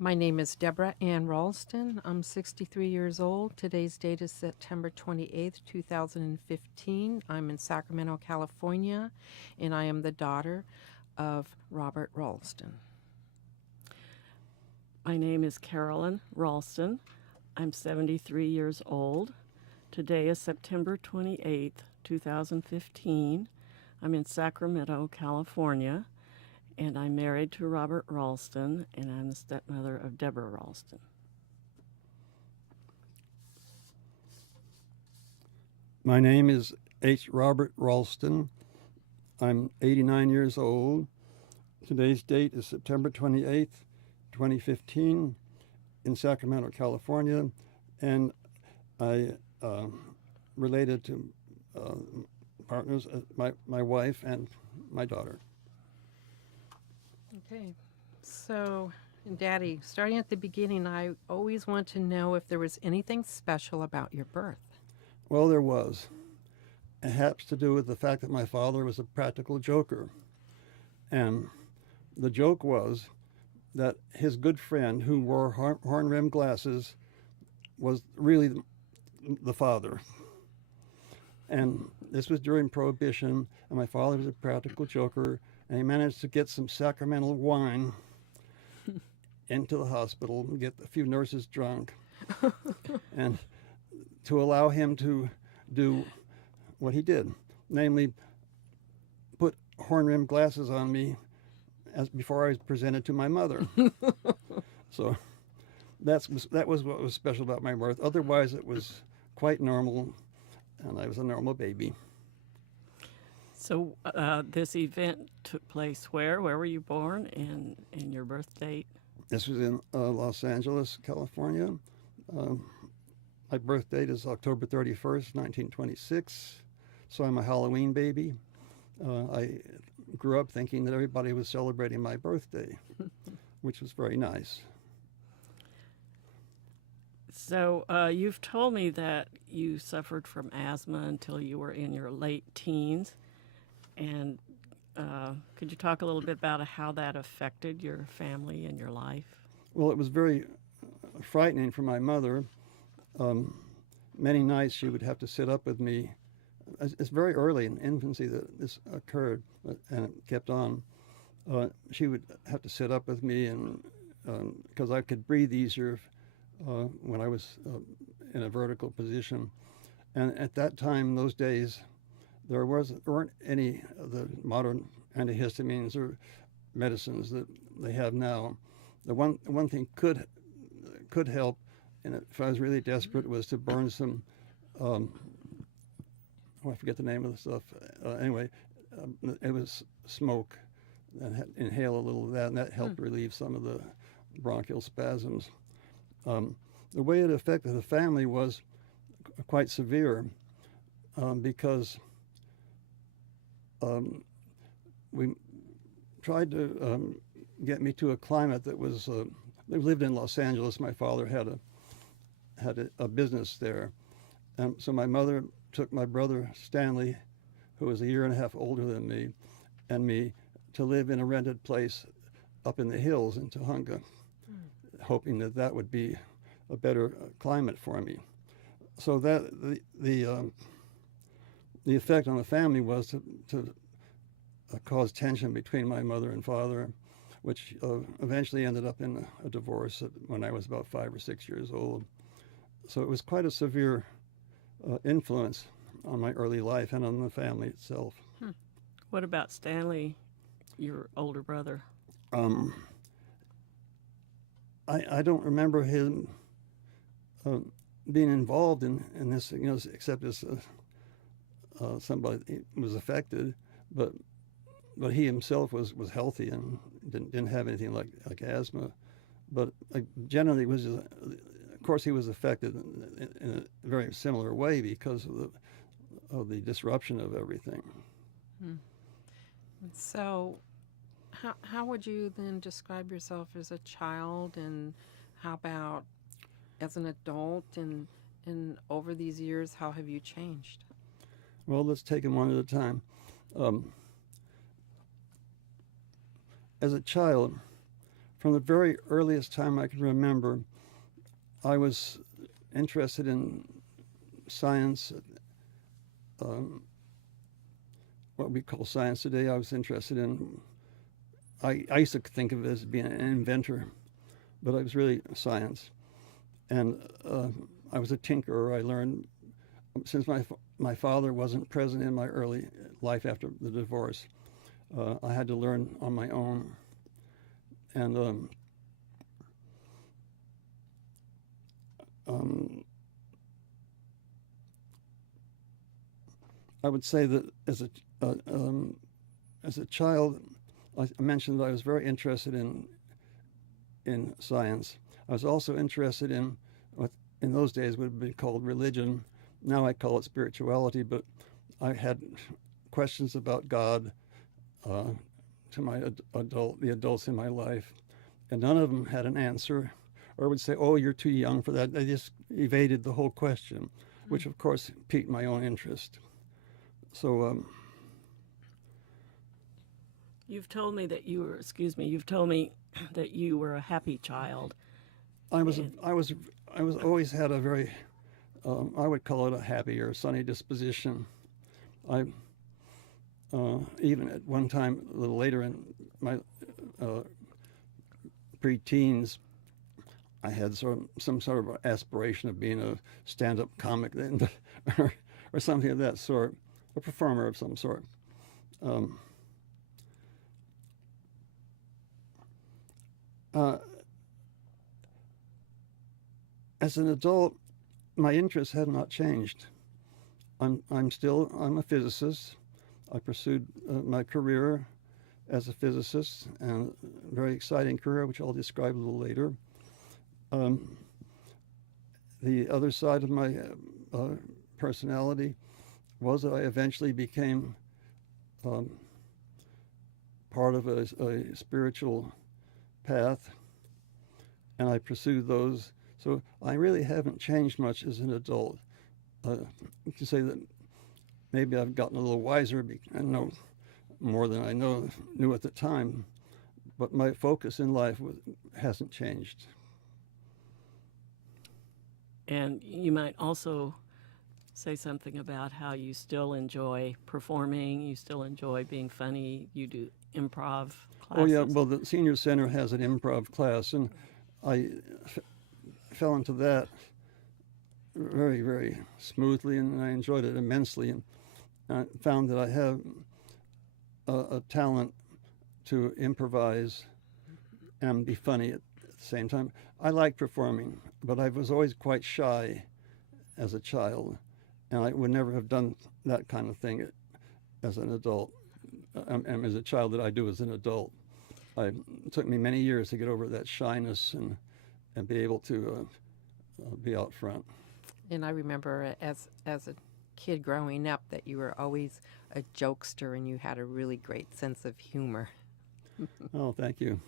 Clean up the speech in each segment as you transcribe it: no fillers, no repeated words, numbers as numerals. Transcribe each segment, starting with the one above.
My name is Deborah Ralston. I'm 63 years old. Today's date is September 28th, 2015. I'm in Sacramento, California, and I am the daughter of Robert Ralston. My name is Carolyn Ralston. I'm 73 years old. Today is September 28th, 2015. I'm in Sacramento, California, and I'm married to Robert Ralston, and I'm the stepmother of Deborah Ralston. My name is H. Robert Ralston. I'm 89 years old. Today's date is September 28th, 2015, in Sacramento, California, and I related to partners, my wife and my daughter. Okay, so Daddy, starting at the beginning, I always want to know if there was anything special about your birth. Well, there was. It has to do with the fact that my father was a practical joker. And the joke was that his good friend, who wore horn-rimmed glasses, was really the father. And this was during Prohibition, and my father was a practical joker, and he managed to get some sacramental wine into the hospital and get a few nurses drunk, and to allow him to do what he did, namely put horn-rimmed glasses on me before I was presented to my mother. So that was what was special about my birth. Otherwise, it was quite normal, and I was a normal baby. So this event took place where? Where were you born and your birth date? This was in Los Angeles, California. My birth date is October 31st, 1926, so I'm a Halloween baby. I grew up thinking that everybody was celebrating my birthday, which was very nice. So you've told me that you suffered from asthma until you were in your late teens. And could you talk a little bit about how that affected your family and your life? Well, it was very frightening for my mother. Many nights she would have to sit up with me. It's very early in infancy that this occurred, and it kept on. She would have to sit up with me, and because I could breathe easier when I was in a vertical position. And at that time, those days, there weren't any of the modern antihistamines or medicines that they have now. The one thing could help, and if I was really desperate, was to burn some. I forget the name of the stuff. Anyway, it was smoke, and inhale a little of that, and that helped relieve some of the bronchial spasms. The way it affected the family was quite severe because we tried to get me to a climate that was. They lived in Los Angeles. My father had a business there, and so my mother took my brother Stanley, who was a year and a half older than me, and me to live in a rented place up in the hills in Tujunga, hoping that would be a better climate for me. So that the effect on the family was to cause tension between my mother and father, which eventually ended up in a divorce when I was about 5 or 6 years old. So it was quite a severe influence on my early life and on the family itself. What about Stanley, your older brother? I don't remember him being involved in this, except as somebody who was affected, but he himself was healthy and didn't have anything like asthma, but generally was. Of course, he was affected in a very similar way because of the disruption of everything. So, how would you then describe yourself as a child, and how about as an adult, and over these years, how have you changed? Well, let's take them one at a time. As a child, from the very earliest time I can remember, I was interested in science, what we call science today. I was interested in, I used to think of it as being an inventor, but I was really science. And I was a tinkerer. I learned, since my father wasn't present in my early life after the divorce, I had to learn on my own. And I would say that as a child, I mentioned that I was very interested in science. I was also interested in what in those days would have been called religion. Now I call it spirituality, but I had questions about God to the adults in my life, and none of them had an answer, or would say, "Oh, you're too young for that." They just evaded the whole question, which of course piqued my own interest. So You've told me that you were, you've told me that you were a happy child. I was always had a very, I would call it a happy or sunny disposition. I even at one time, a little later in my pre-teens, I had some sort of aspiration of being a stand-up comic or something of that sort, a performer of some sort. As an adult, my interests have not changed. I'm a physicist. I pursued my career as a physicist, and a very exciting career, which I'll describe a little later. The other side of my personality was that I eventually became part of a spiritual path, and I pursued those. So I really haven't changed much as an adult. You can say that maybe I've gotten a little wiser and know more than I knew at the time, but my focus in life hasn't changed. And you might also say something about how you still enjoy performing, you still enjoy being funny, you do improv classes. Oh yeah, well the senior center has an improv class, and I fell into that very, very smoothly, and I enjoyed it immensely, and I found that I have a talent to improvise and be funny at the same time. I like performing, but I was always quite shy as a child, and I would never have done that kind of thing as an adult, and as a child that I do as an adult. It took me many years to get over that shyness and be able to be out front. And I remember as a kid growing up that you were always a jokester and you had a really great sense of humor. Oh, thank you.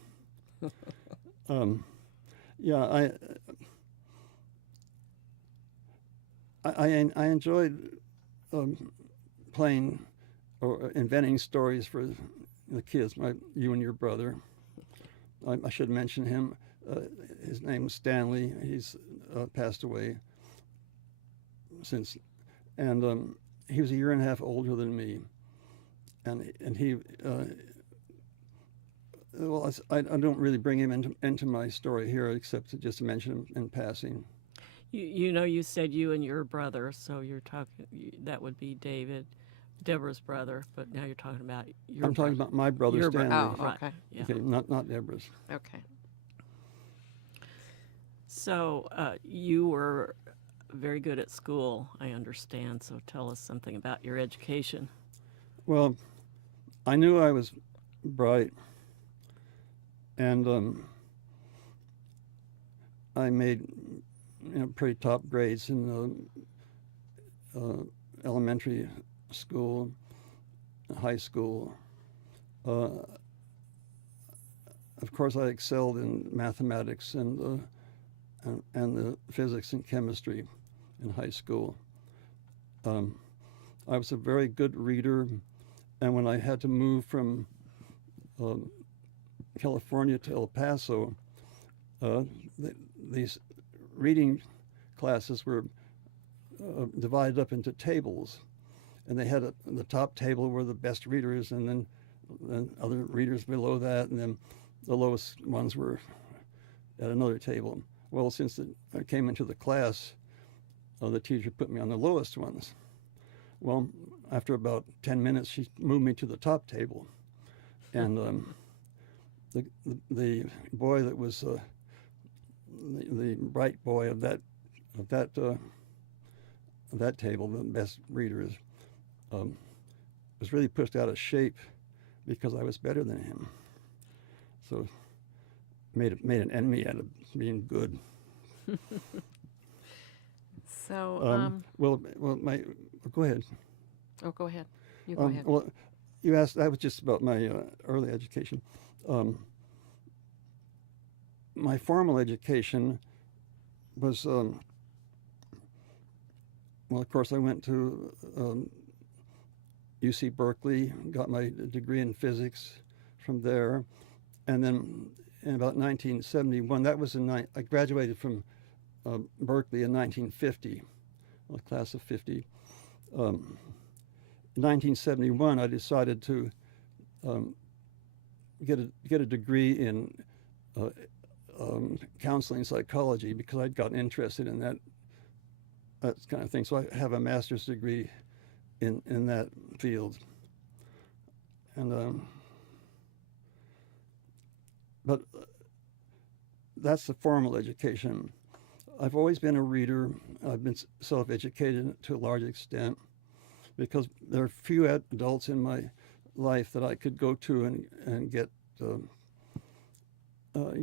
Yeah, I enjoyed playing or inventing stories for the kids. You and your brother. I should mention him. His name was Stanley. He's passed away since, and he was a year and a half older than me, and he. Well, I don't really bring him into my story here, except just to mention him in passing. You said you and your brother, so you're talking, that would be Deborah's brother, but now you're talking about your I'm talking about my brother your Stanley. Oh, Right. okay. Yeah. Okay, not Deborah's. Okay. So you were very good at school, I understand, so tell us something about your education. Well, I knew I was bright, and I made pretty top grades in elementary school, high school. Of course, I excelled in mathematics and the physics and chemistry in high school. I was a very good reader, and when I had to move from California to El Paso, these reading classes were divided up into tables, and they had the top table were the best readers, and then other readers below that, and then the lowest ones were at another table. Well, since I came into the class, the teacher put me on the lowest ones. Well, after about 10 minutes, she moved me to the top table, and the boy that was the bright boy of that table, the best readers, was really pushed out of shape because I was better than him. So made an enemy out of being good. So, Well, go ahead. oh, go ahead. You go ahead. Well, you asked. That was just about my early education. My formal education was, well, of course, I went to UC Berkeley, got my degree in physics from there, and then in about 1971, I graduated from Berkeley in 1950, a class of 50. In 1971, I decided to get a degree in counseling psychology because I'd gotten interested in that kind of thing. So I have a master's degree in that field. And but that's the formal education. I've always been a reader. I've been self-educated to a large extent because there are few adults in my life that I could go to and get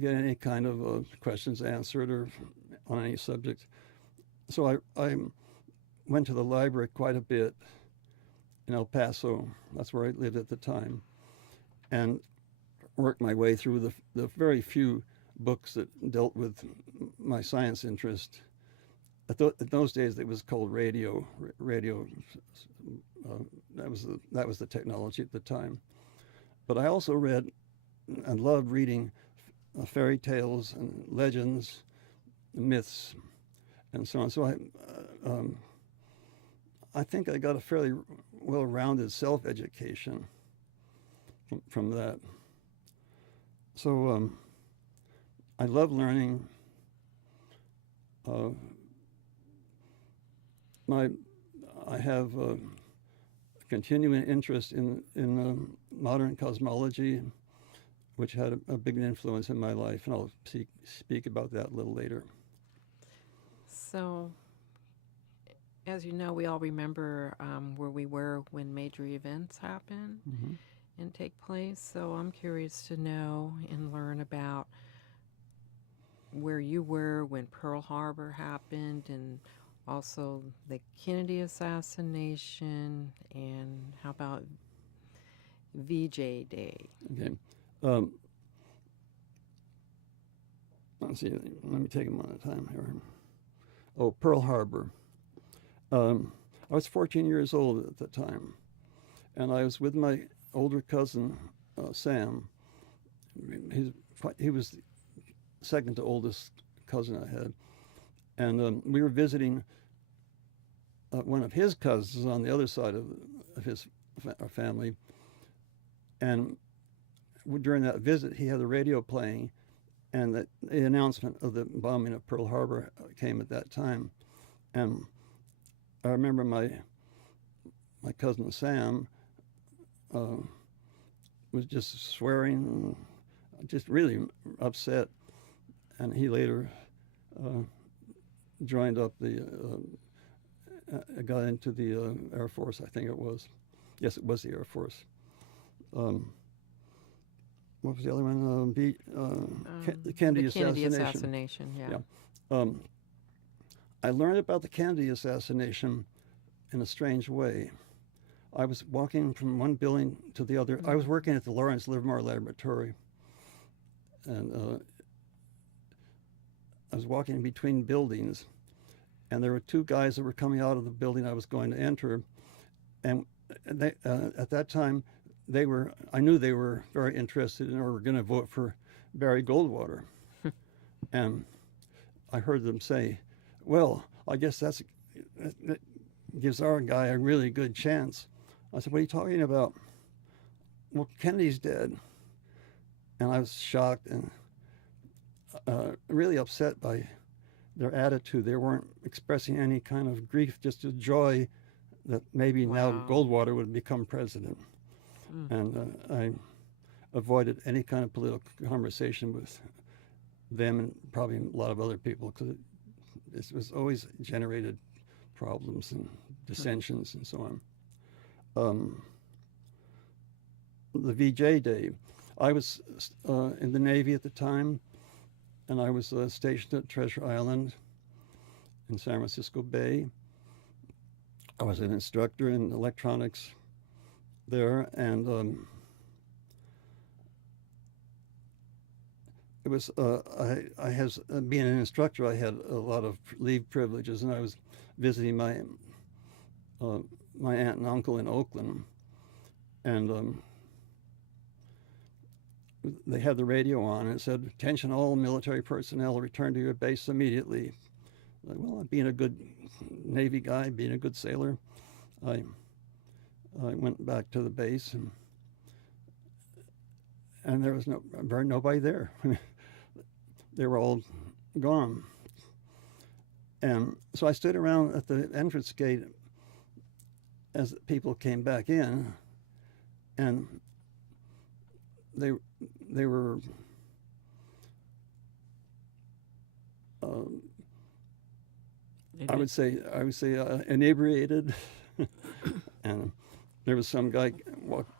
any kind of questions answered or on any subject. So I went to the library quite a bit in El Paso. That's where I lived at the time, and worked my way through the very few books that dealt with my science interest. At those days, it was called radio. That was the technology at the time. But I also read and loved reading fairy tales and legends, myths, and so on. So I think I got a fairly well-rounded self-education from that. So I love learning. I have a continuing interest in modern cosmology, which had a big influence in my life, and I'll speak about that a little later. So, as you know, we all remember where we were when major events happen and take place. So I'm curious to know and learn about where you were when Pearl Harbor happened, and also the Kennedy assassination, and how about VJ Day? Okay. Let's see. Let me take them one at a time here. Oh, Pearl Harbor. I was 14 years old at the time, and I was with my older cousin, Sam. He was the second to oldest cousin I had, and we were visiting one of his cousins on the other side of his family, and during that visit, he had the radio playing, and the announcement of the bombing of Pearl Harbor came at that time. And I remember my cousin Sam was just swearing, just really upset, and he later joined up got into the Air Force, I think it was. Yes, it was the Air Force. What was the other one? The Kennedy assassination. Yeah. I learned about the Kennedy assassination in a strange way. I was walking from one building to the other. I was working at the Lawrence Livermore Laboratory, and I was walking between buildings, and there were two guys that were coming out of the building I was going to enter, and they, at that time, I knew they were very interested in or were going to vote for Barry Goldwater. And I heard them say, well, I guess that gives our guy a really good chance. I said, what are you talking about? Well, Kennedy's dead. And I was shocked and really upset by their attitude. They weren't expressing any kind of grief, just a joy that maybe now Wow. Goldwater would become president. And I avoided any kind of political conversation with them and probably a lot of other people because it was always generated problems and dissensions and so on. The VJ Day, I was in the Navy at the time, and I was stationed at Treasure Island in San Francisco Bay. I was an instructor in electronics there, and it was I has being an instructor, I had a lot of leave privileges, and I was visiting my my aunt and uncle in Oakland, and they had the radio on, and it said, "Attention all military personnel, return to your base immediately." Like, well, being a good Navy guy, being a good sailor, I went back to the base, and there was nobody there. They were all gone. And so I stood around at the entrance gate as people came back in, and they were I would say inebriated, and there was some guy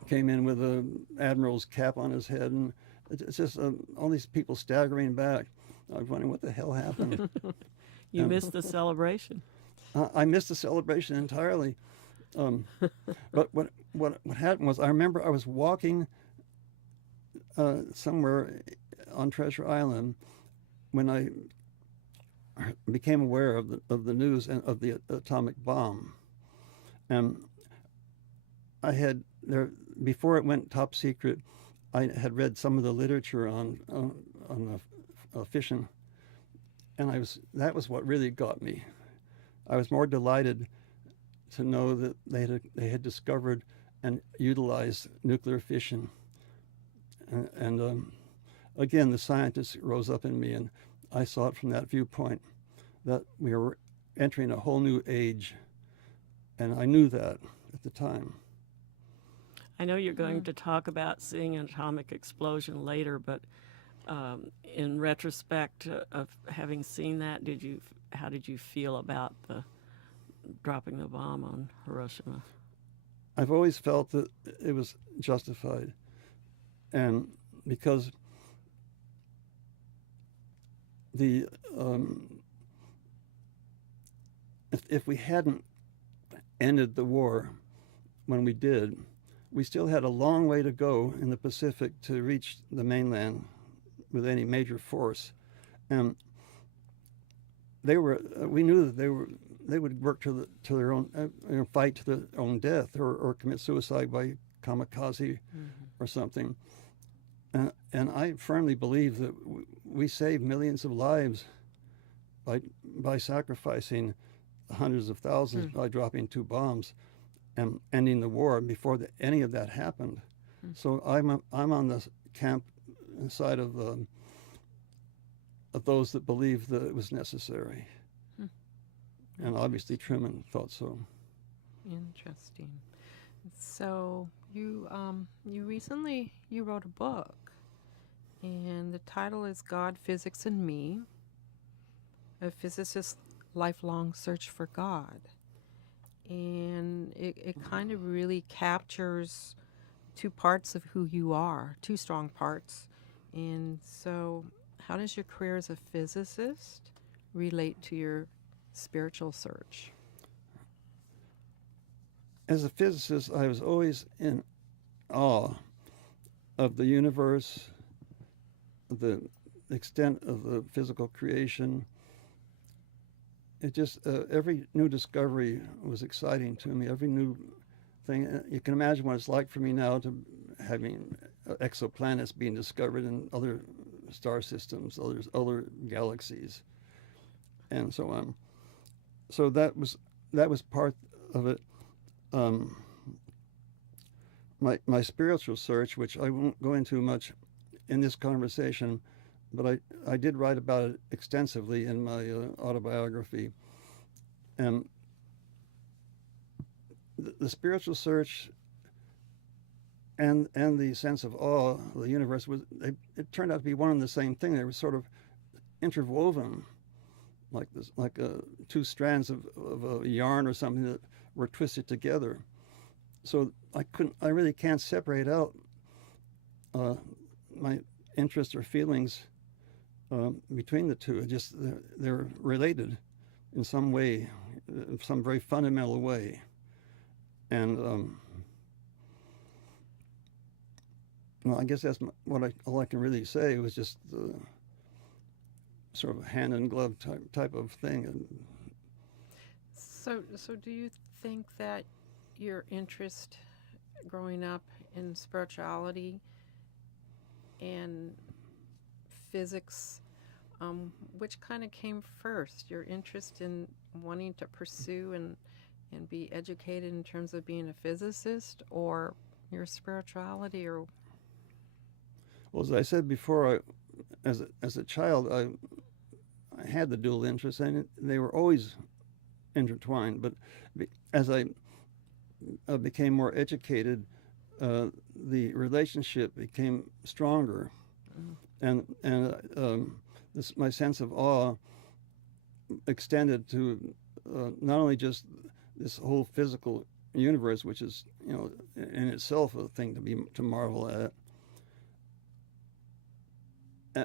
came in with an admiral's cap on his head, and it's just all these people staggering back. I was wondering what the hell happened. You missed the celebration. I missed the celebration entirely. But what happened was, I remember I was walking somewhere on Treasure Island when I became aware of the news and of the atomic bomb. And I had there before it went top secret, I had read some of the literature on fission, and that was what really got me. I was more delighted to know that they had discovered and utilized nuclear fission. And again, the scientist rose up in me, and I saw it from that viewpoint, that we were entering a whole new age, and I knew that at the time. I know you're going to talk about seeing an atomic explosion later, but in retrospect of having seen that, how did you feel about the dropping the bomb on Hiroshima? I've always felt that it was justified, and because the if we hadn't ended the war when we did, we still had a long way to go in the Pacific to reach the mainland with any major force, and we knew that they would work to their own fight to their own death or commit suicide by kamikaze or something. And I firmly believe that we saved millions of lives by sacrificing hundreds of thousands by dropping 2 bombs and ending the war before any of that happened. So I'm on the camp side of those that believe that it was necessary. And obviously Truman thought so. Interesting. So you recently wrote a book, and the title is God, Physics, and Me, a physicist's lifelong search for God. And it kind of really captures 2 parts of who you are, 2 strong parts. And so how does your career as a physicist relate to your spiritual search? As a physicist, I was always in awe of the universe, the extent of the physical creation. It just, every new discovery was exciting to me, every new thing. You can imagine what it's like for me now to having exoplanets being discovered in other star systems, other galaxies, and so on. So that was part of it. My spiritual search, which I won't go into much in this conversation, but I did write about it extensively in my autobiography. And the spiritual search and the sense of awe of the universe it turned out to be one and the same thing. They were sort of interwoven, like this, like two strands of a yarn or something that were twisted together. So I really can't separate out my interests or feelings between the two. They're related in some way, in some very fundamental way. And well, I guess that's all I can really say. It was just sort of a hand in glove type of thing. And So do you think that your interest growing up in spirituality and physics, which kind of came first? Your interest in wanting to pursue and be educated in terms of being a physicist, or your spirituality, or? Well, as I said before, as a child, I had the dual interests, and they were always intertwined. But as I became more educated, the relationship became stronger, and my sense of awe extended to not only just this whole physical universe, which is in itself a thing to marvel at,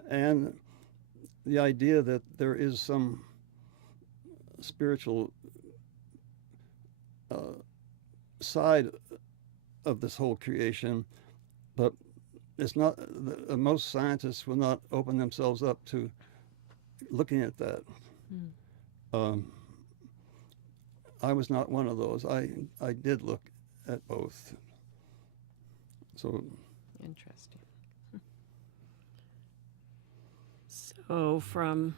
and the idea that there is some spiritual side of this whole creation, but it's not. Most scientists will not open themselves up to looking at that. I was not one of those. I did look at both. So Interesting. So from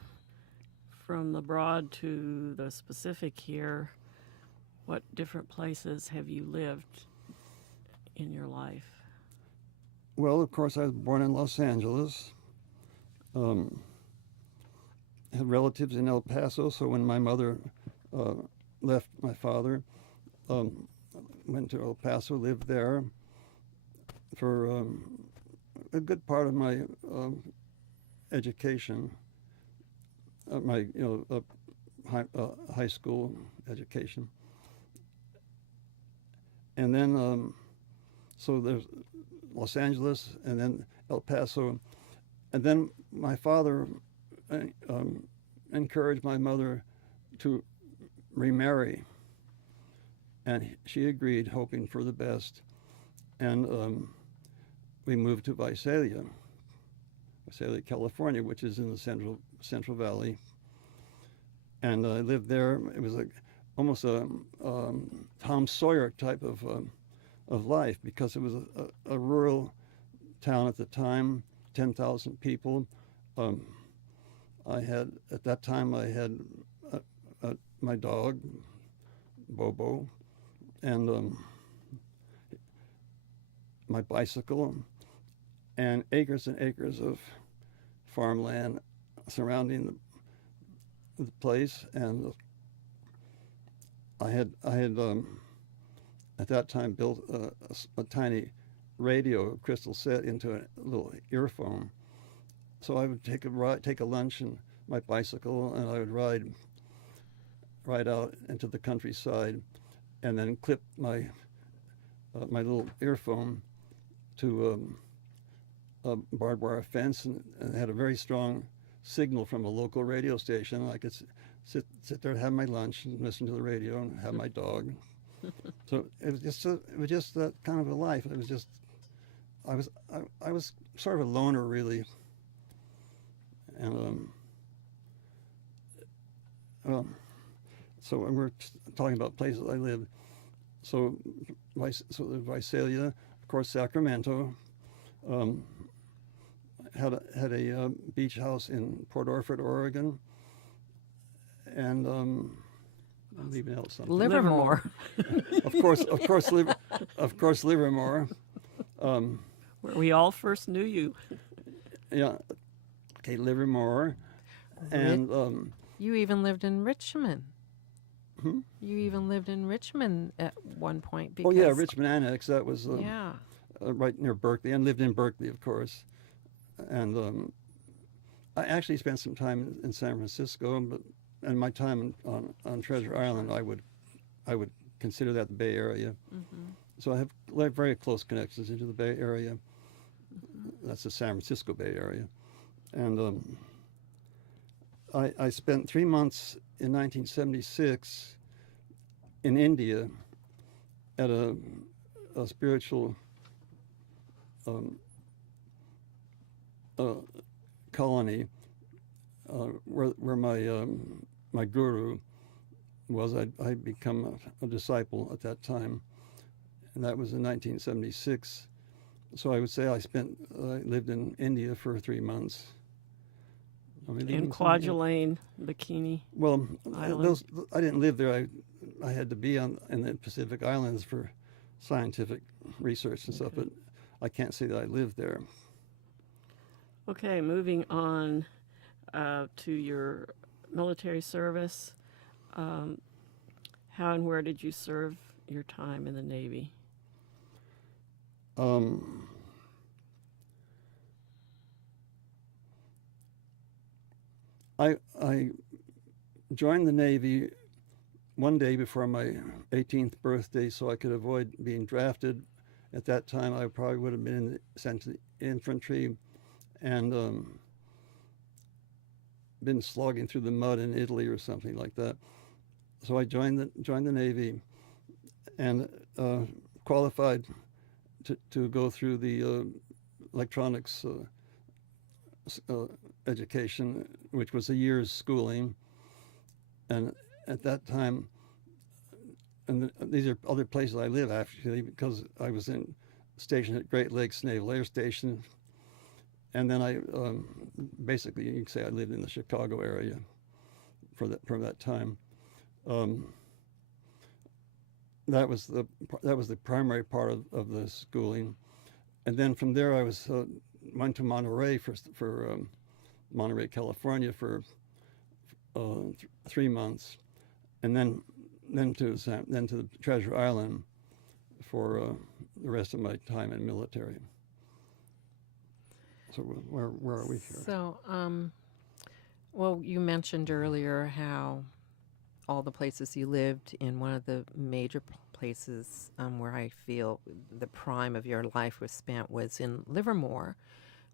the broad to the specific here, what different places have you lived in your life? well, of course, I was born in Los Angeles. Had relatives in El Paso, so when my mother left my father, went to El Paso, lived there for a good part of my education, my high school education, and then so there's Los Angeles, and then El Paso, and then my father encouraged my mother to remarry, and she agreed, hoping for the best, and we moved to Visalia, California, which is in the Central Valley, and I lived there. It was almost a Tom Sawyer type of life, because it was a rural town at the time, 10,000 people. At that time I had my dog, Bobo, and my bicycle, and acres of farmland surrounding the place. And I had at that time built a tiny radio crystal set into a little earphone. So I would take a lunch in my bicycle, and I would ride out into the countryside, and then clip my little earphone to a barbed wire fence, and had a very strong signal from a local radio station. I could sit there and have my lunch and listen to the radio and have my dog. So it was just that kind of a life. It was just I was sort of a loner, really. And so when we're talking about places I lived, so there's Visalia. Of course, Sacramento. Had a beach house in Port Orford, Oregon, and I'm leaving out something. Livermore. Of course, Livermore. Where we all first knew you. Yeah, okay, Livermore, and You even lived in Richmond. Hmm? You even lived in Richmond at one point. oh yeah, Because, Richmond Annex. That was yeah. right near Berkeley, and lived in Berkeley, of course. And I actually spent some time in San Francisco, and my time on Treasure Island, I would consider that the Bay Area. Mm-hmm. So I have very close connections into the Bay Area. That's the San Francisco Bay Area, and I spent 3 months in 1976 in India at a spiritual colony where my guru was. I'd become a disciple at that time, and that was in 1976. So I would say I lived in India for 3 months. In Kwajalein, Bikini. Well, Island. I didn't live there. I had to be in the Pacific Islands for scientific research and stuff, but I can't say that I lived there. Okay, moving on to your military service. How and where did you serve your time in the Navy? I joined the Navy one day before my 18th birthday so I could avoid being drafted. At that time, I probably would have been sent to the infantry and been slogging through the mud in Italy or something like that. So I joined the Navy and qualified to go through the electronics education, which was a year's schooling. And at that time, and these are other places I live actually, because I was stationed at Great Lakes Naval Air Station, and then I basically, you can say I lived in the Chicago area for that time. That was the primary part of the schooling, and then from there I went to Monterey for Monterey, California for 3 months, and then to the Treasure Island for the rest of my time in military. So where are we here? So, well, you mentioned earlier how all the places you lived in. One of the major places where I feel the prime of your life was spent was in Livermore,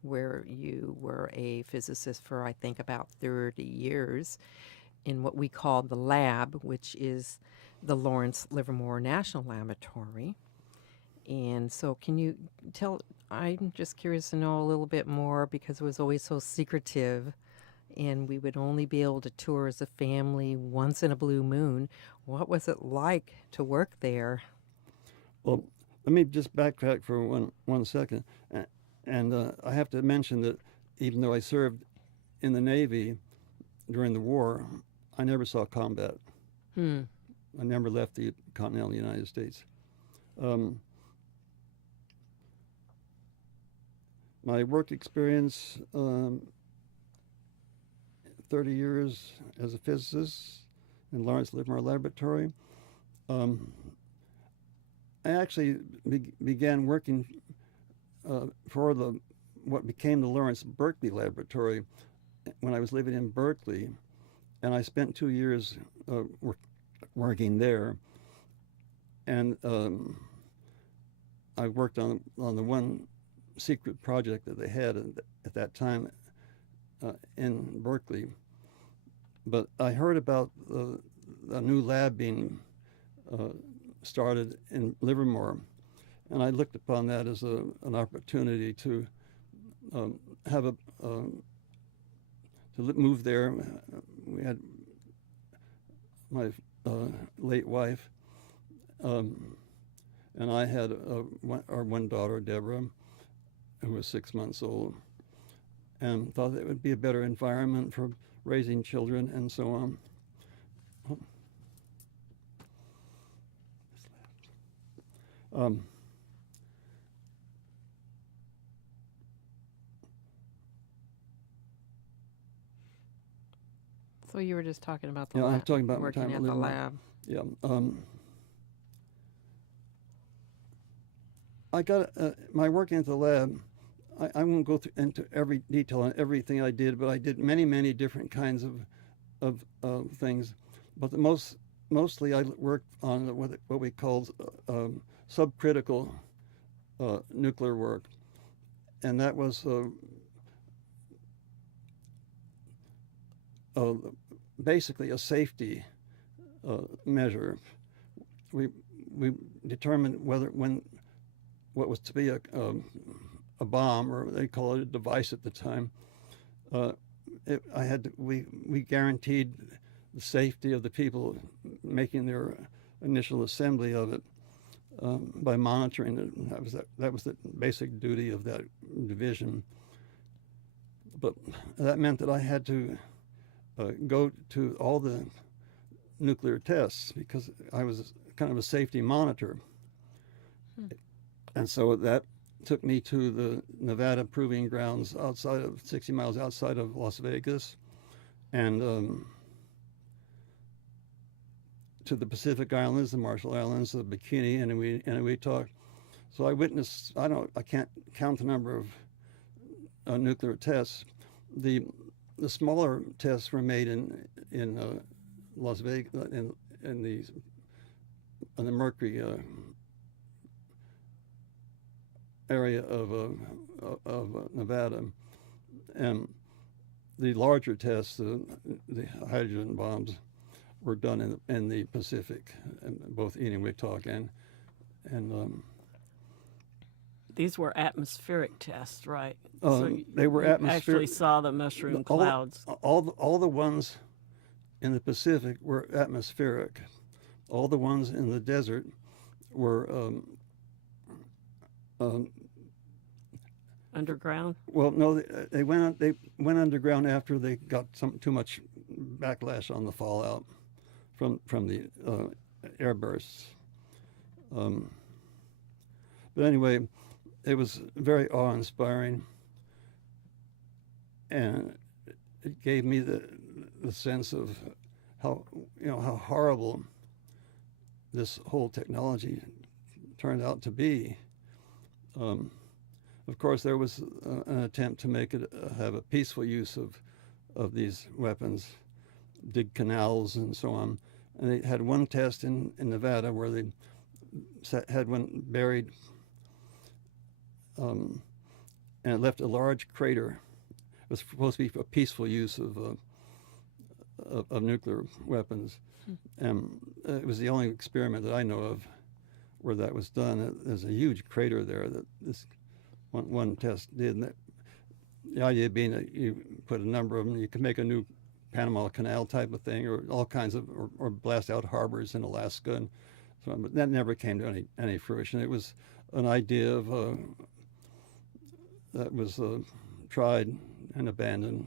where you were a physicist for, I think, about 30 years in what we call the lab, which is the Lawrence Livermore National Laboratory. And so I'm just curious to know a little bit more, because it was always so secretive and we would only be able to tour as a family once in a blue moon. What was it like to work there? Well, let me just backtrack for one second. And I have to mention that even though I served in the Navy during the war, I never saw combat. I never left the continental United States. My work experience, 30 years as a physicist in Lawrence Livermore Laboratory. I actually began working for what became the Lawrence Berkeley Laboratory when I was living in Berkeley, and I spent 2 years working there. And I worked on the one secret project that they had at that time in Berkeley. But I heard about a new lab being started in Livermore, and I looked upon that as an opportunity to move there. We had my late wife, and and I had our one daughter, Deborah, who was 6 months old, and thought it would be a better environment for raising children and so on. So you were just talking about the Yeah, lab, I'm talking about working time at I the lived. lab. Yeah. I got my working at the lab. I won't go into every detail on everything I did, but I did many different kinds of things. But mostly I worked on what we called subcritical nuclear work, and that was basically a safety measure. We determined when what was to be a bomb, or they call it a device at the time. We guaranteed the safety of the people making their initial assembly of it by monitoring it. That was the basic duty of that division. But that meant that I had to go to all the nuclear tests because I was kind of a safety monitor. And so that took me to the Nevada proving grounds 60 miles outside of Las Vegas, and to the Pacific Islands, the Marshall Islands, the Bikini, and we talked. So I witnessed. I can't count the number of nuclear tests. The smaller tests were made in Las Vegas in the Mercury area of Nevada, and the larger tests, the hydrogen bombs, were done in the Pacific, both Eniwetok and These were atmospheric tests, right? they were you atmospheric. actually saw the mushroom clouds. All the ones in the Pacific were atmospheric. All the ones in the desert were Underground? well, no, they went underground after they got too much backlash on the fallout from the airbursts. But anyway, it was very awe-inspiring, and it gave me the sense of how horrible this whole technology turned out to be. Of course, there was an attempt to make it have a peaceful use of these weapons, dig canals and so on. And they had one test in Nevada where they had one buried, and it left a large crater. It was supposed to be for peaceful use of nuclear weapons. And it was the only experiment that I know of where that was done. There's a huge crater there that this one test did. And the idea being that you put a number of them, you can make a new Panama Canal type of thing, or all kinds of, or blast out harbors in Alaska, and so on. But that never came to any fruition. It was an idea of that was tried and abandoned.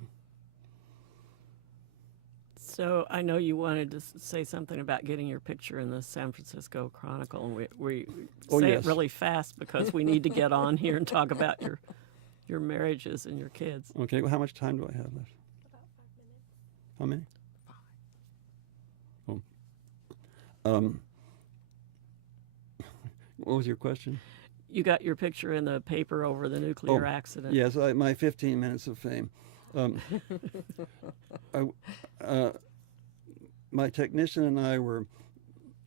So I know you wanted to say something about getting your picture in the San Francisco Chronicle, and we say yes. it really fast because we need to get on here and talk about your marriages and your kids. Okay, well, how much time do I have left? About 5 minutes. How many? 5. What was your question? You got your picture in the paper over the nuclear accident. Yes, my 15 minutes of fame. My technician and I were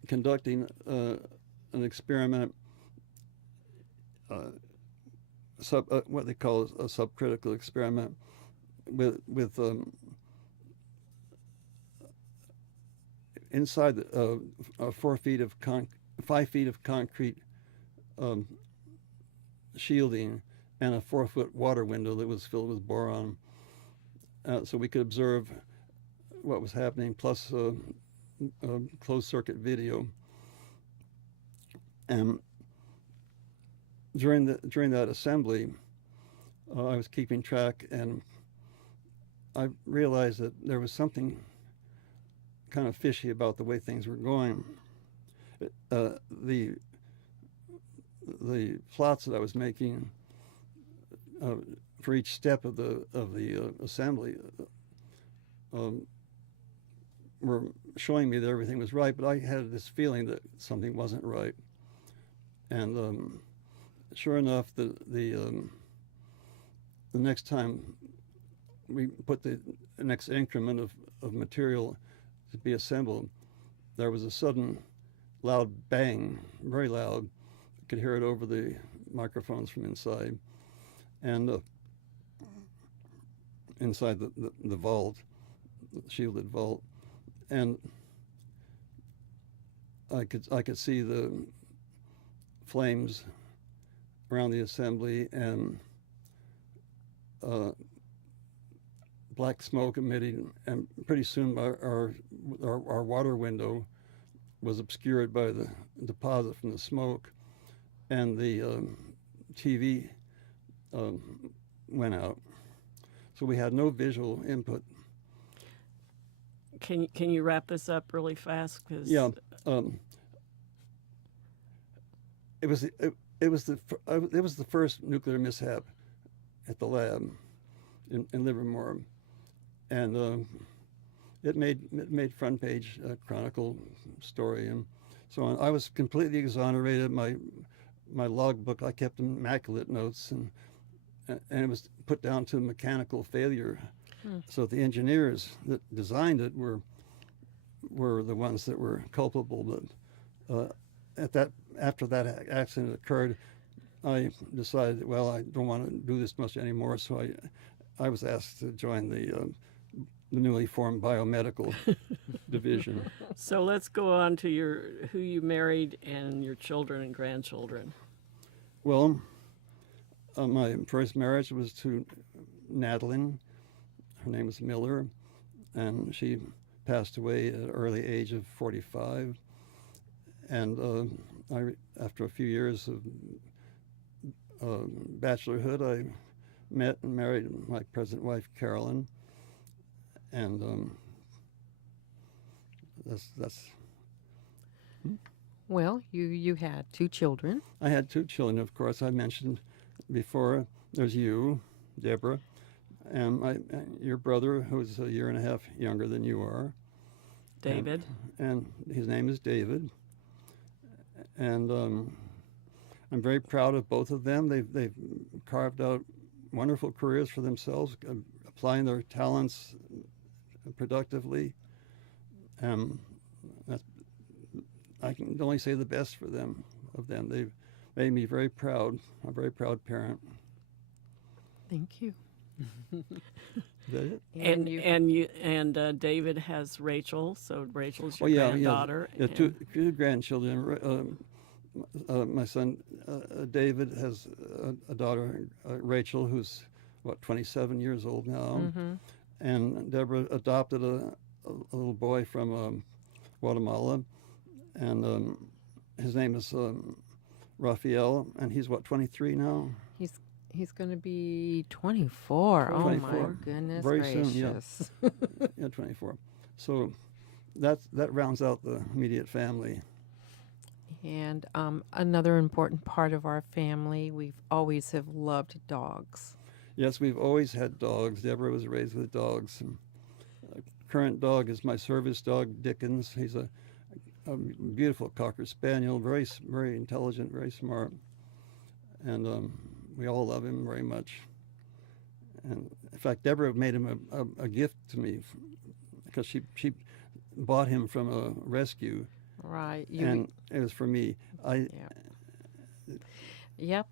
conducting an experiment, what they call a subcritical experiment, with inside 5 feet of concrete shielding and a 4-foot water window that was filled with boron. So we could observe what was happening, plus closed circuit video. And during that assembly, I was keeping track, and I realized that there was something kind of fishy about the way things were going. The plots that I was making for each step of the assembly were showing me that everything was right, but I had this feeling that something wasn't right. And sure enough, the next time we put the next increment of material to be assembled, there was a sudden loud bang, very loud. You could hear it over the microphones from inside. And inside the vault, the shielded vault. And I could see the flames around the assembly, and black smoke emitting, and pretty soon our water window was obscured by the deposit from the smoke, and the TV went out. So we had no visual input. Can you wrap this up really fast? 'Cause Yeah, it was the first nuclear mishap at the lab in Livermore, and it made front page Chronicle story and so on. I was completely exonerated. My logbook, I kept immaculate notes, and it was put down to mechanical failure. So the engineers that designed it were the ones that were culpable. But after that accident occurred, I decided, well, I don't want to do this much anymore. So I was asked to join the newly formed biomedical division. So let's go on to who you married and your children and grandchildren. Well, my first marriage was to Natalie. Her name was Miller, and she passed away at an early age of 45. And after a few years of bachelorhood, I met and married my present wife, Carolyn. And that's. Well, you had 2 children. I had 2 children, of course. I mentioned before. There's you, Deborah, and your brother, who's a year and a half younger than you are. David. And his name is David. And I'm very proud of both of them. They've carved out wonderful careers for themselves, applying their talents productively. I can only say the best for them. They've made me very proud. I'm a very proud parent. Thank you. Is that it? And David has Rachel, so Rachel's your granddaughter. Yeah, 2 grandchildren. My son David has a daughter, Rachel, who's 27 years old now, and Deborah adopted a little boy from Guatemala, and his name is Raphael, and he's 23 now. He's going to be 24. 24. Oh my goodness Very gracious. soon, yeah. 24. So that rounds out the immediate family. And another important part of our family, we've always have loved dogs. Yes, we've always had dogs. Deborah was raised with dogs. And current dog is my service dog, Dickens. He's a beautiful Cocker Spaniel, very, very intelligent, very smart. And we all love him very much. And in fact, Deborah made him a gift to me because she bought him from a rescue. Right. And it was for me. Yep.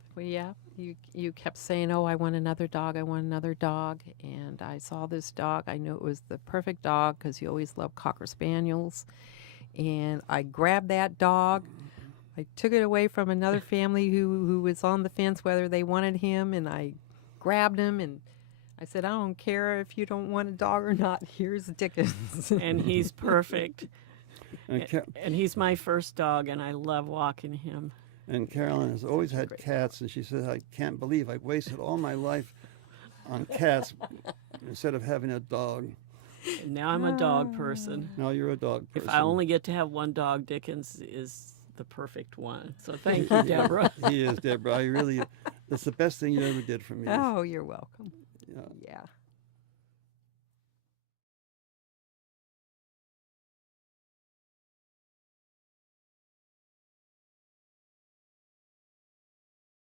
You kept saying, "Oh, I want another dog. I want another dog." And I saw this dog. I knew it was the perfect dog because you always loved Cocker Spaniels. And I grabbed that dog. I took it away from another family who was on the fence whether they wanted him, and I grabbed him and I said, "I don't care if you don't want a dog or not. Here's Dickens." And he's perfect. And And he's my first dog, and I love walking him. And Carolyn has always had Great. cats, and she says, I can't believe I wasted all my life on cats instead of having a dog. And now I'm a dog person. Now you're a dog person. If I only get to have one dog, Dickens is the perfect one. So thank you, Deborah. He is, Deborah. That's the best thing you ever did for me. Oh, you're welcome. Yeah. Yeah.